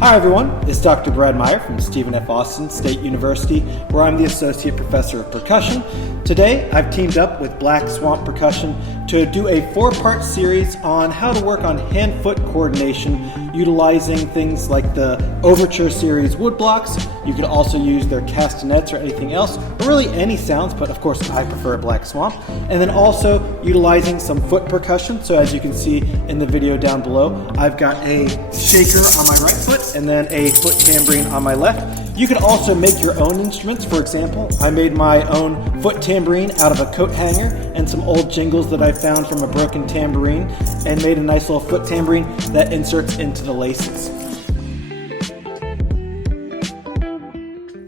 Hi everyone, it's Dr. Brad Meyer from Stephen F. Austin State University, where I'm the Associate Professor of Percussion. Today, I've teamed up with Black Swamp Percussion to do a 4-part series on how to work on hand-foot coordination utilizing things like the Overture series woodblocks. You could also use their castanets or anything else, or really any sounds, but of course I prefer Black Swamp. And then also utilizing some foot percussion. So as you can see in the video down below, I've got a shaker on my right foot and then a foot tambourine on my left. You can also make your own instruments. For example, I made my own foot tambourine out of a coat hanger and some old jingles that I found from a broken tambourine, and made a nice little foot tambourine that inserts into the laces.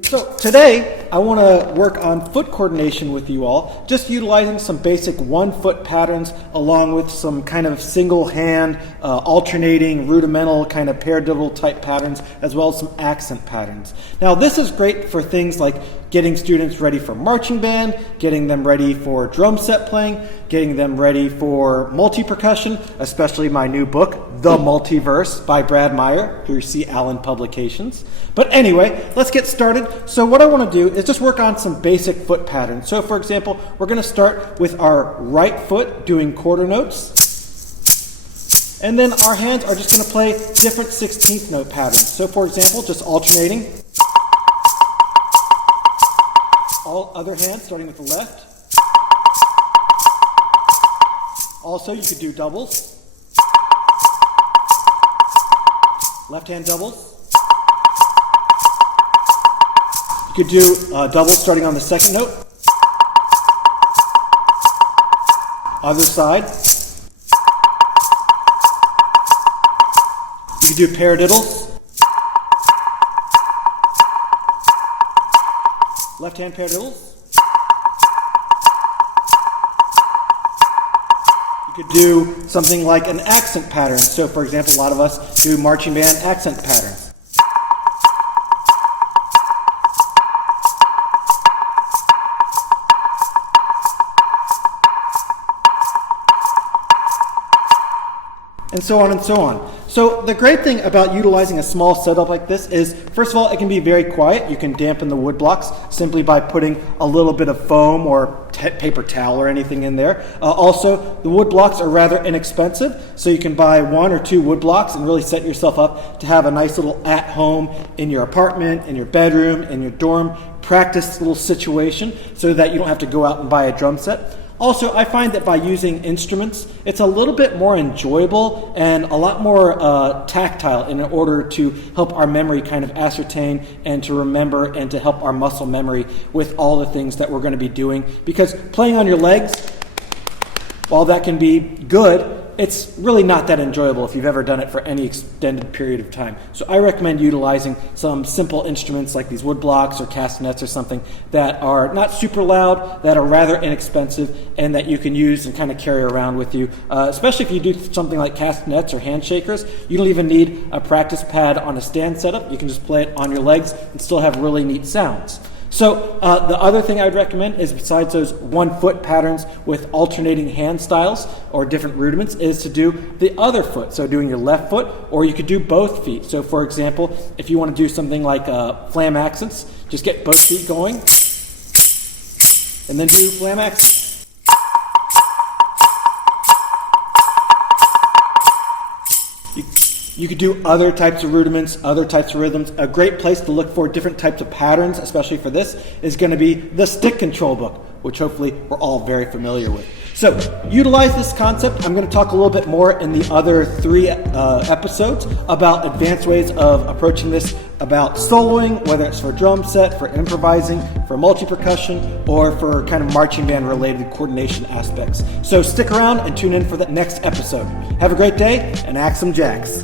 So today, I want to work on foot coordination with you all, just utilizing some basic 1-foot patterns along with some kind of single hand, alternating, rudimental kind of paradiddle type patterns, as well as some accent patterns. Now this is great for things like getting students ready for marching band, getting them ready for drum set playing, getting them ready for multi-percussion, especially my new book, The Multiverse by Brad Meyer. Here you see Allen Publications. But anyway, let's get started. So what I want to do is just work on some basic foot patterns. So for example, we're going to start with our right foot doing quarter notes. And then our hands are just going to play different 16th note patterns. So for example, just alternating. All other hands starting with the left. Also, you could do doubles. Left hand doubles. You could do doubles starting on the second note. Other side. You could do paradiddles. Left hand paradiddles. You could do something like an accent pattern. So for example, a lot of us do marching band accent patterns. And so on and so on. So the great thing about utilizing a small setup like this is, first of all, it can be very quiet. You can dampen the wood blocks simply by putting a little bit of foam or paper towel or anything in there. Also, the wood blocks are rather inexpensive, so you can buy 1 or 2 wood blocks and really set yourself up to have a nice little at-home in your apartment, in your bedroom, in your dorm practice little situation, so that you don't have to go out and buy a drum set. Also, I find that by using instruments, it's a little bit more enjoyable and a lot more tactile in order to help our memory kind of ascertain and to remember and to help our muscle memory with all the things that we're going to be doing. Because playing on your legs, while that can be good, it's really not that enjoyable if you've ever done it for any extended period of time. So I recommend utilizing some simple instruments like these wood blocks or castanets or something that are not super loud, that are rather inexpensive, and that you can use and kind of carry around with you. Especially if you do something like castanets or handshakers, you don't even need a practice pad on a stand setup. You can just play it on your legs and still have really neat sounds. So the other thing I would recommend is, besides those 1-foot patterns with alternating hand styles or different rudiments, is to do the other foot. So doing your left foot, or you could do both feet. So for example, if you want to do something like flam accents, just get both feet going and then do flam accents. You could do other types of rudiments, other types of rhythms. A great place to look for different types of patterns, especially for this, is going to be the stick control book, which hopefully we're all very familiar with. So utilize this concept. I'm going to talk a little bit more in the other 3 episodes about advanced ways of approaching this, about soloing, whether it's for drum set, for improvising, for multi-percussion, or for kind of marching band related coordination aspects. So stick around and tune in for the next episode. Have a great day and axe 'em jacks.